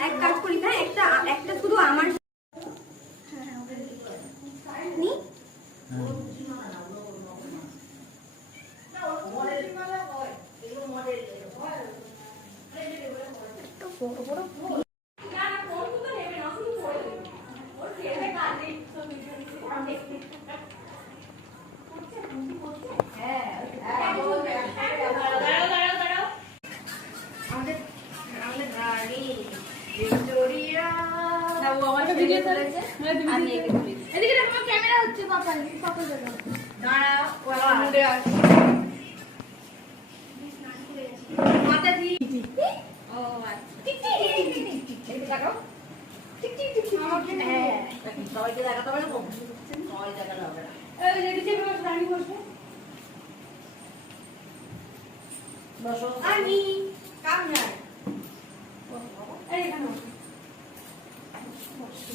এক কাজ করি না, একটা শুধু আমার ক্যামেরা হচ্ছে পাপা পাপা দাঁড়াও মাথা দি ও আচ্ছা লাগাও টিক টিক টিক আমাকে হ্যাঁ সবাইকে দেখাতে হবে না সবাই দেখাতে হবে না এই রেডি থেকে রানী বসো বসো আমি কাম নাই এই এখানে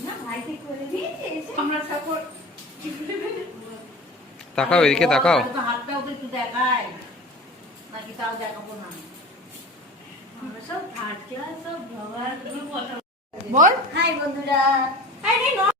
না ভাইকে করে দিয়েছে আমরা সাপোর্ট তাকাও এদিকে তাকাও হাতটা ওকে একটু দেখাই নাকি তাও দেখাবো না আমরা সব থার্ড ক্লাস সব ভগবান বল হাই বন্ধুরা হাই রে